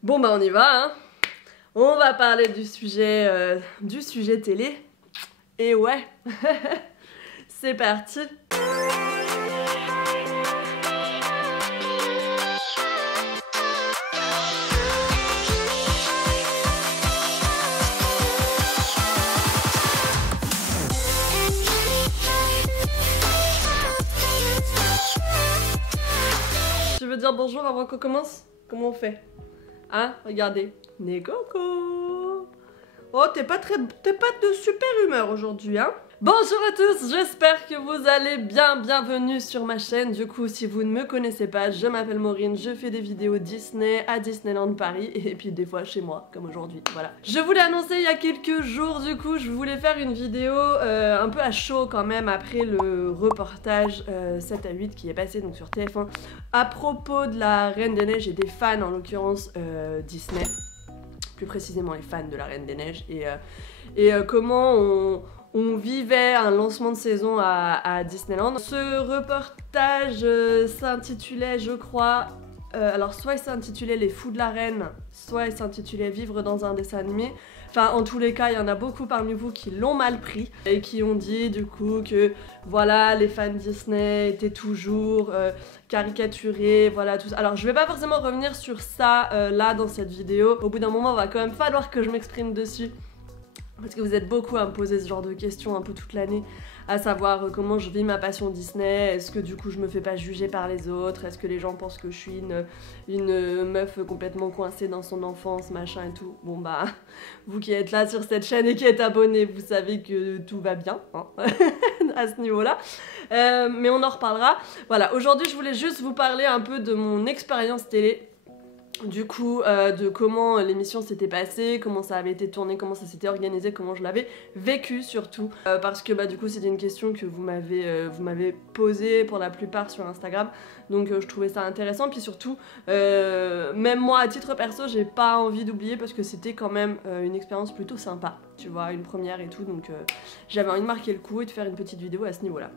Bon bah on y va hein. On va parler du sujet télé. Et ouais, c'est parti. Tu veux dire bonjour avant qu'on commence? Comment on fait? Hein? Regardez. Né coco. Oh, t'es pas de super humeur aujourd'hui, hein? Bonjour à tous, j'espère que vous allez bien, bienvenue sur ma chaîne. Du coup, si vous ne me connaissez pas, je m'appelle Maureen, je fais des vidéos Disney à Disneyland Paris et puis des fois chez moi, comme aujourd'hui, voilà. Je vous l'ai annoncé il y a quelques jours, du coup, je voulais faire une vidéo un peu à chaud quand même après le reportage 7 à 8 qui est passé donc sur TF1 à propos de la Reine des Neiges et des fans, en l'occurrence Disney. Plus précisément les fans de la Reine des Neiges et comment on vivait un lancement de saison à Disneyland. Ce reportage s'intitulait, je crois, alors soit il s'intitulait Les Fous de la Reine, soit il s'intitulait Vivre dans un dessin animé. Enfin, en tous les cas, il y en a beaucoup parmi vous qui l'ont mal pris et qui ont dit du coup que voilà, les fans Disney étaient toujours caricaturés, voilà tout ça. Alors, je vais pas forcément revenir sur ça là dans cette vidéo. Au bout d'un moment, il va quand même falloir que je m'exprime dessus. Parce que vous êtes beaucoup à me poser ce genre de questions un peu toute l'année, à savoir comment je vis ma passion Disney, est-ce que du coup je me fais pas juger par les autres, est-ce que les gens pensent que je suis une meuf complètement coincée dans son enfance, machin et tout. Bon bah, vous qui êtes là sur cette chaîne et qui êtes abonnés, vous savez que tout va bien, hein, à ce niveau-là. Mais on en reparlera. Voilà, aujourd'hui je voulais juste vous parler un peu de mon expérience télé. Du coup, de comment l'émission s'était passée, comment ça avait été tourné, comment ça s'était organisé, comment je l'avais vécu surtout. Parce que bah, du coup, c'était une question que vous m'avez posée pour la plupart sur Instagram. Donc je trouvais ça intéressant. Puis surtout, même moi, à titre perso, j'ai pas envie d'oublier parce que c'était quand même une expérience plutôt sympa. Tu vois, une première et tout. Donc j'avais envie de marquer le coup et de faire une petite vidéo à ce niveau-là.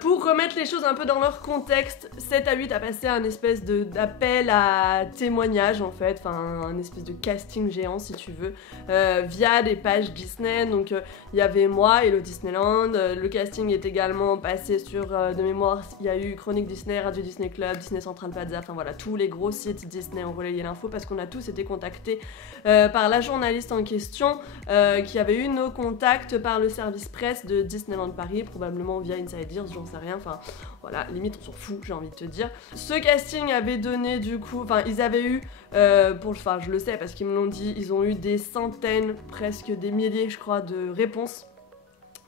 Pour remettre les choses un peu dans leur contexte, 7 à 8 a passé un espèce d'appel à témoignage en fait, enfin un espèce de casting géant si tu veux, via des pages Disney. Donc il y avait moi, Hello Disneyland, le casting est également passé sur, de mémoire, il y a eu Chronique Disney, Radio Disney Club, Disney Central Plaza, enfin voilà, tous les gros sites Disney ont relayé l'info parce qu'on a tous été contactés par la journaliste en question qui avait eu nos contacts par le service presse de Disneyland Paris, probablement via Insiders, j'en sais rien, enfin voilà, limite on s'en fout, j'ai envie de te dire. Ce casting avait donné du coup, enfin ils avaient eu, enfin je le sais parce qu'ils me l'ont dit, ils ont eu des centaines, presque des milliers je crois de réponses.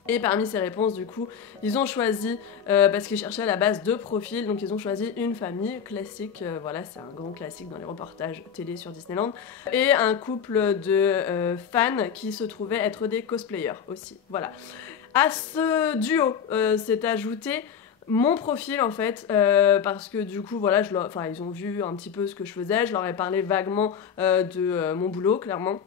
Et parmi ces réponses, du coup, ils ont choisi, parce qu'ils cherchaient à la base 2 profils, donc ils ont choisi une famille classique, voilà, c'est un grand classique dans les reportages télé sur Disneyland, et un couple de fans qui se trouvaient être des cosplayers aussi, voilà. À ce duo s'est ajouté mon profil en fait, parce que du coup, voilà, ils ont vu un petit peu ce que je faisais, je leur ai parlé vaguement de mon boulot, clairement.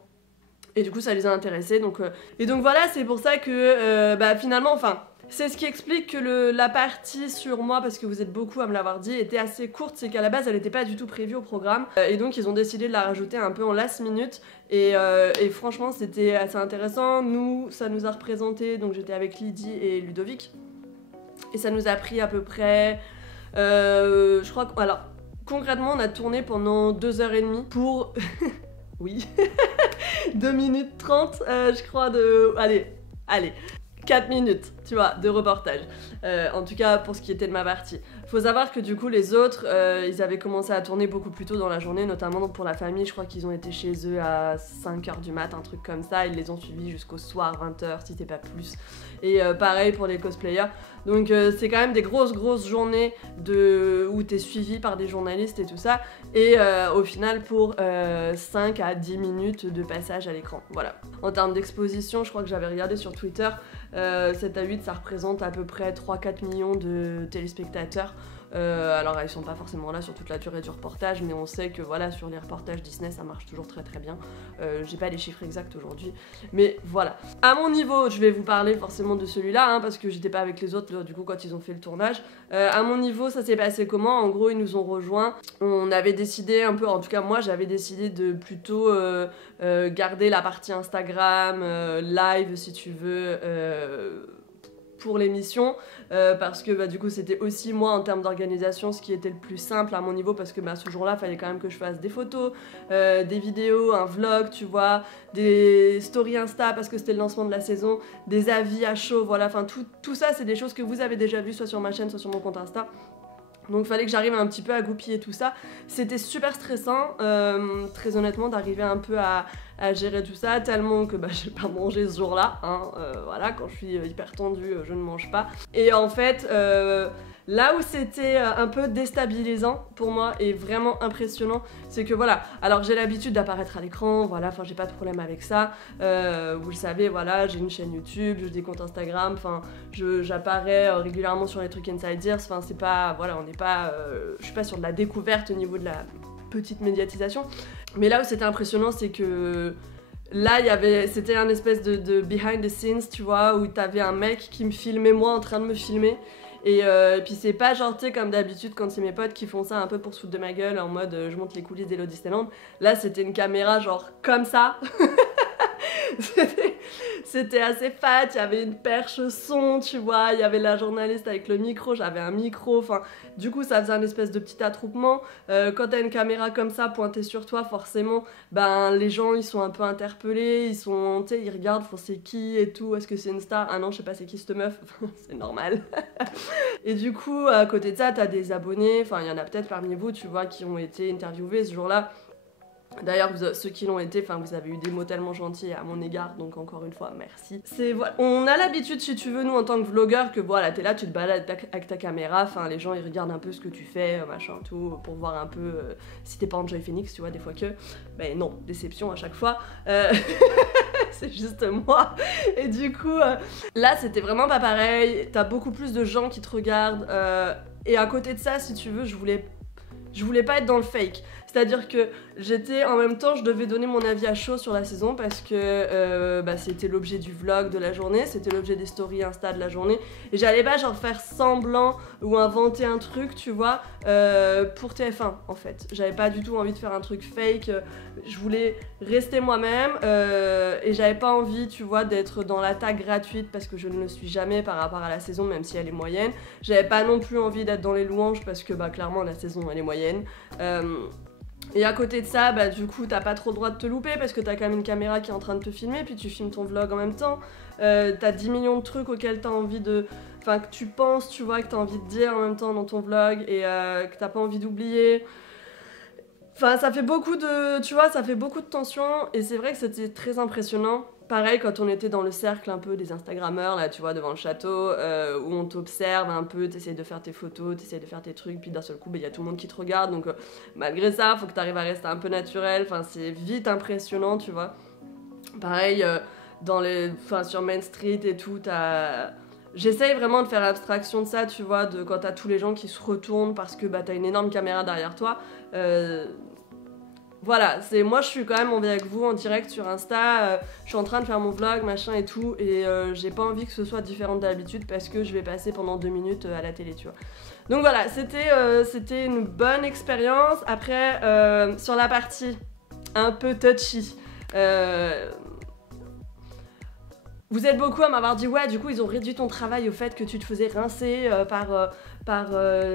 Et du coup ça les a intéressés, donc et donc voilà, c'est pour ça que bah finalement, enfin c'est ce qui explique que la partie sur moi, parce que vous êtes beaucoup à me l'avoir dit, était assez courte, c'est qu'à la base elle n'était pas du tout prévue au programme, et donc ils ont décidé de la rajouter un peu en last minute, et franchement c'était assez intéressant. Nous, ça nous a représenté, donc j'étais avec Lydie et Ludovic, et ça nous a pris à peu près, je crois que, alors concrètement on a tourné pendant 2h30 pour... oui, 2 minutes 30, je crois, allez, 4 minutes, tu vois, de reportage. En tout cas, pour ce qui était de ma partie. Faut savoir que du coup, les autres, ils avaient commencé à tourner beaucoup plus tôt dans la journée, notamment pour la famille. Je crois qu'ils ont été chez eux à 5h du mat, un truc comme ça. Ils les ont suivis jusqu'au soir, 20h, si c'est pas plus. Et pareil pour les cosplayers. Donc c'est quand même des grosses journées où t'es suivi par des journalistes et tout ça. Et au final, pour 5 à 10 minutes de passage à l'écran. Voilà. En termes d'exposition, je crois que j'avais regardé sur Twitter, 7 à 8, ça représente à peu près 3-4 millions de téléspectateurs. Alors ils sont pas forcément là sur toute la durée du reportage, mais on sait que voilà, sur les reportages Disney ça marche toujours très très bien. J'ai pas les chiffres exacts aujourd'hui, mais voilà. À mon niveau, je vais vous parler forcément de celui-là, hein, parce que j'étais pas avec les autres là, du coup quand ils ont fait le tournage. À mon niveau, ça s'est passé comment? En gros, ils nous ont rejoints. On avait décidé un peu, en tout cas moi j'avais décidé de plutôt garder la partie Instagram, live si tu veux, pour l'émission, parce que du coup c'était aussi moi en termes d'organisation ce qui était le plus simple à mon niveau, parce que ce jour-là il fallait quand même que je fasse des photos, des vidéos, un vlog, tu vois, des stories Insta parce que c'était le lancement de la saison, des avis à chaud, voilà, enfin tout ça c'est des choses que vous avez déjà vues soit sur ma chaîne soit sur mon compte Insta. Donc il fallait que j'arrive un petit peu à goupiller tout ça. C'était super stressant, très honnêtement, d'arriver un peu à gérer tout ça, tellement que j'ai pas mangé ce jour-là, hein, voilà, quand je suis hyper tendue, je ne mange pas. Et en fait, là où c'était un peu déstabilisant pour moi et vraiment impressionnant, c'est que voilà, alors j'ai l'habitude d'apparaître à l'écran, voilà, enfin j'ai pas de problème avec ça, vous le savez, voilà, j'ai une chaîne YouTube, j'ai des comptes Instagram, enfin j'apparais régulièrement sur les trucs Inside Ears, enfin c'est pas, voilà, on n'est pas, je suis pas sur de la découverte au niveau de la petite médiatisation, mais là où c'était impressionnant, c'est que là, c'était un espèce de behind the scenes, tu vois, où t'avais un mec qui me filmait, moi en train de me filmer. Et puis c'est pas genre, tu sais, comme d'habitude quand c'est mes potes qui font ça un peu pour se foutre de ma gueule, en mode je monte les coulisses d'Hello Disneyland. Là, c'était une caméra genre comme ça. C'était assez fat, il y avait une perche son, tu vois, il y avait la journaliste avec le micro, j'avais un micro, enfin, du coup ça faisait un espèce de petit attroupement. Quand t'as une caméra comme ça pointée sur toi, forcément, les gens ils sont un peu interpellés, ils sont, tu sais, ils regardent, c'est qui et tout, est-ce que c'est une star? Ah non, je sais pas c'est qui cette meuf, c'est normal. Et du coup, à côté de ça, t'as des abonnés, enfin, il y en a peut-être parmi vous, tu vois, qui ont été interviewés ce jour-là. D'ailleurs, ceux qui l'ont été, vous avez eu des mots tellement gentils à mon égard, donc encore une fois, merci. Voilà. On a l'habitude, si tu veux, nous en tant que vlogueur, que voilà, t'es là, tu te balades avec ta caméra, les gens ils regardent un peu ce que tu fais, machin, tout, pour voir un peu si t'es pas Enjoy Phoenix, tu vois, des fois que. Ben non, déception à chaque fois. C'est juste moi. Et du coup, là c'était vraiment pas pareil, t'as beaucoup plus de gens qui te regardent, et à côté de ça, si tu veux, je voulais pas être dans le fake. C'est-à-dire que j'étais, en même temps, je devais donner mon avis à chaud sur la saison parce que c'était l'objet du vlog de la journée, c'était l'objet des stories Insta de la journée. Et j'allais pas genre faire semblant ou inventer un truc, tu vois, pour TF1 en fait. J'avais pas du tout envie de faire un truc fake, je voulais rester moi-même et j'avais pas envie, tu vois, d'être dans l'attaque gratuite parce que je ne le suis jamais par rapport à la saison, même si elle est moyenne. J'avais pas non plus envie d'être dans les louanges parce que clairement la saison elle est moyenne. Et à côté de ça, du coup, t'as pas trop le droit de te louper parce que t'as quand même une caméra qui est en train de te filmer, puis tu filmes ton vlog en même temps. T'as 10 millions de trucs auxquels t'as envie de... que tu penses, tu vois, que t'as envie de dire en même temps dans ton vlog et que t'as pas envie d'oublier. Ça fait beaucoup de... Tu vois, ça fait beaucoup de tension et c'est vrai que c'était très impressionnant. Pareil quand on était dans le cercle un peu des Instagrammeurs, là tu vois, devant le château, où on t'observe un peu, t'essayes de faire tes photos, t'essayes de faire tes trucs, puis d'un seul coup, y a tout le monde qui te regarde, donc malgré ça, faut que t'arrives à rester un peu naturel, c'est vite impressionnant, tu vois. Pareil, sur Main Street et tout, j'essaye vraiment de faire abstraction de ça, tu vois, de quand t'as tous les gens qui se retournent parce que t'as une énorme caméra derrière toi. Voilà, moi je suis quand même avec vous en direct sur Insta, je suis en train de faire mon vlog, machin et tout, et j'ai pas envie que ce soit différent d'habitude parce que je vais passer pendant 2 minutes à la télé, tu vois. Donc voilà, c'était une bonne expérience. Après, sur la partie un peu touchy, vous êtes beaucoup à m'avoir dit ouais, du coup ils ont réduit ton travail au fait que tu te faisais rincer par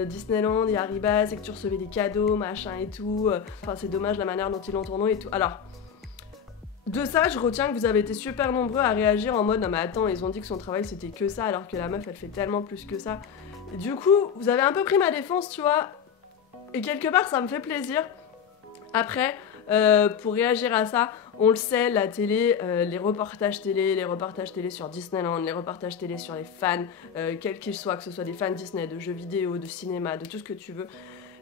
Disneyland et Haribas et que tu recevais des cadeaux, machin et tout. C'est dommage la manière dont ils l'ont tourné et tout. Alors, de ça, je retiens que vous avez été super nombreux à réagir en mode non mais attends, ils ont dit que son travail c'était que ça alors que la meuf elle fait tellement plus que ça. Et du coup, vous avez un peu pris ma défense, tu vois. Et quelque part, ça me fait plaisir. Après, pour réagir à ça, on le sait, la télé, les reportages télé sur Disneyland, les reportages télé sur les fans, quels qu'ils soient, que ce soit des fans Disney, de jeux vidéo, de cinéma, de tout ce que tu veux,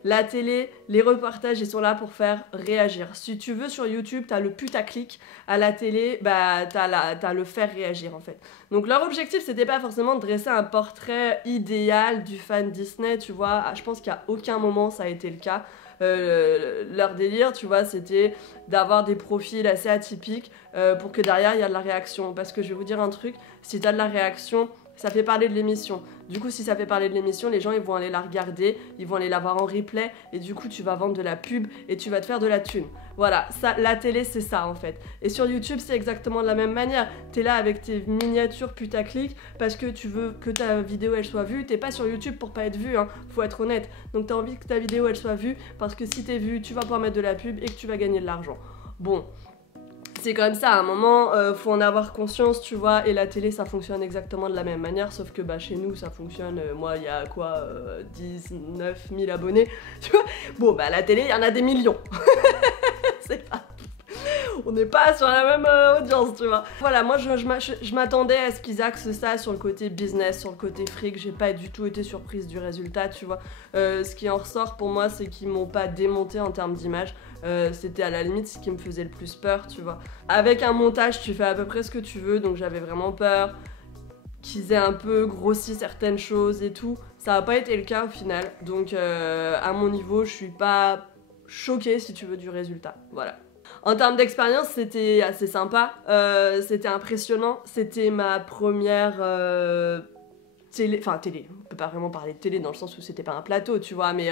La télé, les reportages, ils sont là pour faire réagir. Si tu veux, sur YouTube, t'as le putaclic. À la télé, bah, t'as le faire réagir, en fait. Donc, leur objectif, c'était pas forcément de dresser un portrait idéal du fan Disney, tu vois. Je pense qu'à aucun moment, ça a été le cas. Leur délire, tu vois, c'était d'avoir des profils assez atypiques pour que derrière, il y a de la réaction. Parce que je vais vous dire un truc, si t'as de la réaction, ça fait parler de l'émission. Du coup, si ça fait parler de l'émission, les gens, ils vont aller la regarder, ils vont aller la voir en replay, et du coup, tu vas vendre de la pub, et tu vas te faire de la thune. Voilà, ça, la télé, c'est ça, en fait. Et sur YouTube, c'est exactement de la même manière. T'es là avec tes miniatures putaclic, parce que tu veux que ta vidéo, elle soit vue. T'es pas sur YouTube pour pas être vu, hein, faut être honnête. Donc, t'as envie que ta vidéo, elle soit vue, parce que si t'es vue, tu vas pouvoir mettre de la pub, et que tu vas gagner de l'argent. Bon... C'est comme ça, à un moment, faut en avoir conscience, tu vois, et la télé, ça fonctionne exactement de la même manière, sauf que bah, chez nous, ça fonctionne, moi, il y a quoi, 19 000 abonnés, tu vois. Bon, bah, la télé, il y en a des millions. C'est pas... On n'est pas sur la même audience, tu vois. Voilà, moi, je m'attendais à ce qu'ils axent ça sur le côté business, sur le côté fric. J'ai pas du tout été surprise du résultat, tu vois. Ce qui en ressort pour moi, c'est qu'ils m'ont pas démonté en termes d'image. C'était à la limite ce qui me faisait le plus peur, tu vois. Avec un montage, tu fais à peu près ce que tu veux, donc j'avais vraiment peur qu'ils aient un peu grossi certaines choses et tout. Ça n'a pas été le cas au final, donc à mon niveau, je suis pas choquée, si tu veux, du résultat. Voilà. En termes d'expérience, c'était assez sympa, c'était impressionnant, c'était ma première télé, enfin télé, on peut pas vraiment parler de télé dans le sens où c'était pas un plateau, tu vois, mais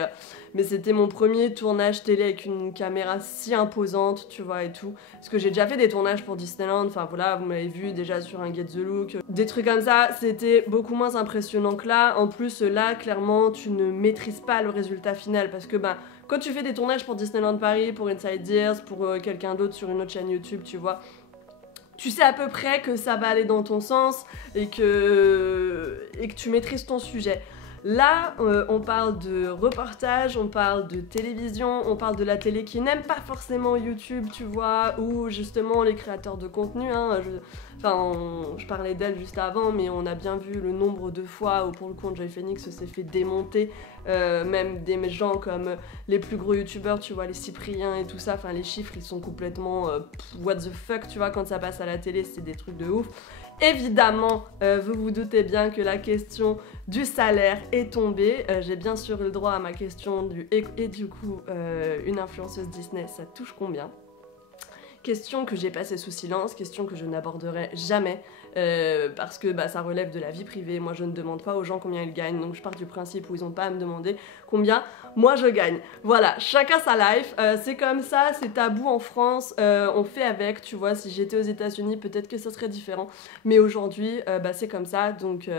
c'était mon premier tournage télé avec une caméra si imposante, tu vois, et tout. Parce que j'ai déjà fait des tournages pour Disneyland, enfin voilà, vous m'avez vu déjà sur un Get the Look, des trucs comme ça, c'était beaucoup moins impressionnant que là. En plus, là, clairement, tu ne maîtrises pas le résultat final, parce que, ben, quand tu fais des tournages pour Disneyland Paris, pour Inside Ears, pour quelqu'un d'autre sur une autre chaîne YouTube, tu vois, tu sais à peu près que ça va aller dans ton sens et que tu maîtrises ton sujet. Là, on parle de reportage, on parle de télévision, on parle de la télé qui n'aime pas forcément YouTube, tu vois, ou justement les créateurs de contenu, hein, je parlais d'elle juste avant, mais on a bien vu le nombre de fois où pour le compte Joy Phoenix s'est fait démonter, même des gens comme les plus gros youtubeurs, tu vois, les Cypriens et tout ça, enfin les chiffres ils sont complètement what the fuck, tu vois, quand ça passe à la télé c'est des trucs de ouf. Évidemment, vous vous doutez bien que la question du salaire est tombée. J'ai bien sûr eu le droit à ma question et du coup, une influenceuse Disney, ça touche combien ? Question que j'ai passée sous silence, question que je n'aborderai jamais parce que bah, ça relève de la vie privée. Moi je ne demande pas aux gens combien ils gagnent, donc je pars du principe où ils n'ont pas à me demander combien moi je gagne. Voilà, chacun sa life, c'est comme ça, c'est tabou en France, on fait avec, tu vois. Si j'étais aux États-Unis peut-être que ça serait différent, mais aujourd'hui bah, c'est comme ça, donc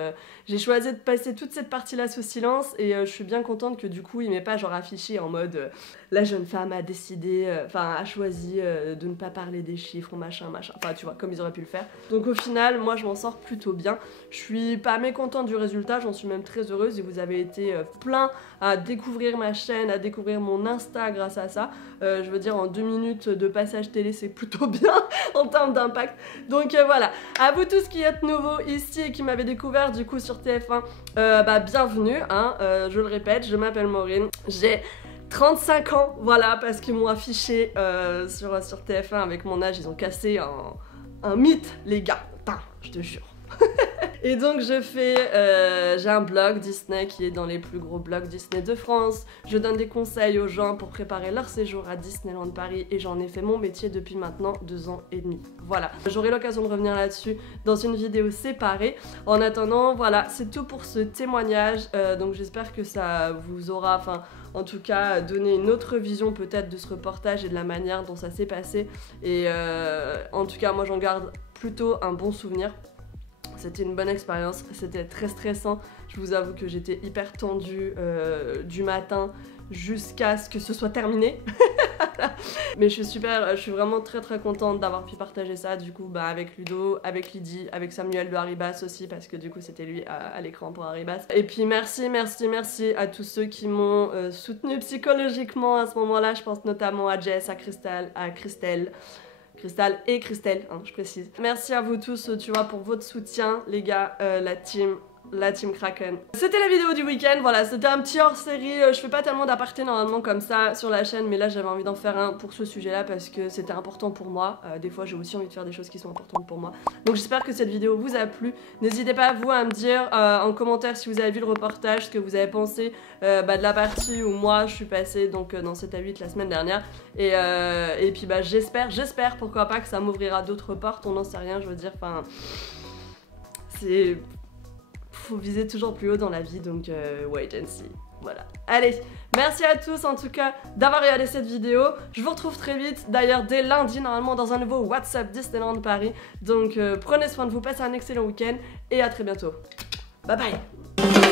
j'ai choisi de passer toute cette partie-là sous silence et je suis bien contente que du coup il m'ait pas genre affiché en mode la jeune femme a décidé, a choisi de ne pas parler des chiffres, machin, enfin tu vois, comme ils auraient pu le faire. Donc au final, moi je m'en sors plutôt bien. Je suis pas mécontente du résultat, j'en suis même très heureuse et vous avez été plein à découvrir ma chaîne, à découvrir mon Insta grâce à ça. Je veux dire, en 2 minutes de passage télé, c'est plutôt bien en termes d'impact. Donc voilà, à vous tous qui êtes nouveaux ici et qui m'avez découvert du coup sur TF1, bienvenue, hein, je le répète, je m'appelle Maureen, j'ai 35 ans, voilà, parce qu'ils m'ont affiché sur TF1 avec mon âge, ils ont cassé un mythe, les gars, putain, je te jure. Et donc j'ai un blog Disney qui est dans les plus gros blogs Disney de France. Je donne des conseils aux gens pour préparer leur séjour à Disneyland Paris et j'en ai fait mon métier depuis maintenant 2 ans et demi. Voilà, j'aurai l'occasion de revenir là-dessus dans une vidéo séparée. En attendant, voilà, c'est tout pour ce témoignage. Donc j'espère que ça vous aura, en tout cas, donné une autre vision peut-être de ce reportage et de la manière dont ça s'est passé. Et en tout cas, moi j'en garde plutôt un bon souvenir. C'était une bonne expérience, c'était très stressant. Je vous avoue que j'étais hyper tendue du matin jusqu'à ce que ce soit terminé. Mais je suis vraiment très contente d'avoir pu partager ça du coup avec Ludo, avec Lydie, avec Samuel de Haribas aussi parce que du coup c'était lui à l'écran pour Haribas. Et puis merci à tous ceux qui m'ont soutenu psychologiquement à ce moment-là. Je pense notamment à Jess, à Christelle, hein, je précise. Merci à vous tous, tu vois, pour votre soutien, les gars, la team. la team Kraken. C'était la vidéo du week-end, voilà, c'était un petit hors-série. Je fais pas tellement d'apartés normalement comme ça sur la chaîne, mais là j'avais envie d'en faire un pour ce sujet-là parce que c'était important pour moi. Des fois j'ai aussi envie de faire des choses qui sont importantes pour moi. Donc j'espère que cette vidéo vous a plu. N'hésitez pas vous à me dire en commentaire si vous avez vu le reportage, ce que vous avez pensé de la partie où moi je suis passée donc dans cette A8 la semaine dernière. Et puis bah j'espère pourquoi pas que ça m'ouvrira d'autres portes, on n'en sait rien, je veux dire, enfin c'est... faut viser toujours plus haut dans la vie, donc wait and see. Voilà. Allez, merci à tous en tout cas d'avoir regardé cette vidéo. Je vous retrouve très vite, d'ailleurs dès lundi normalement dans un nouveau WhatsApp Disneyland Paris. Donc prenez soin de vous, passez un excellent week-end et à très bientôt. Bye bye.